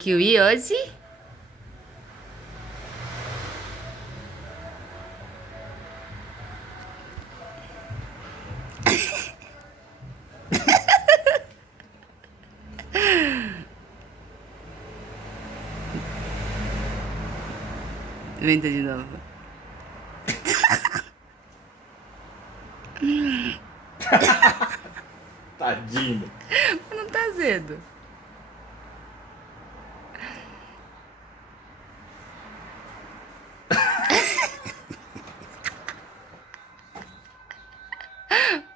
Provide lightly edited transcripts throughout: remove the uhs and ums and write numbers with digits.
Kiwi hoje? Inventa de novo. Tadinho. Não tá azedo.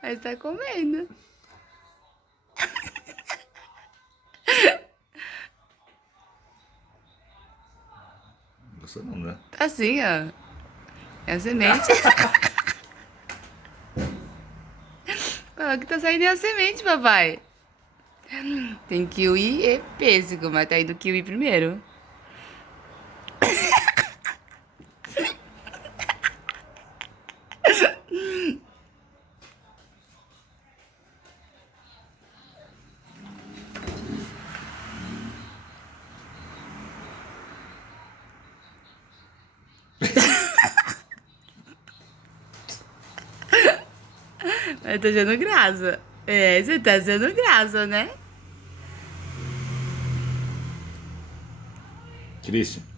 Mas tá comendo. Gostou não, né? Tá assim, ó. É a semente. Olha que tá saindo a semente, papai. Tem kiwi e pêssego, mas tá indo kiwi primeiro. Mas tá achando graça. É, você tá achando graça, né? Christian.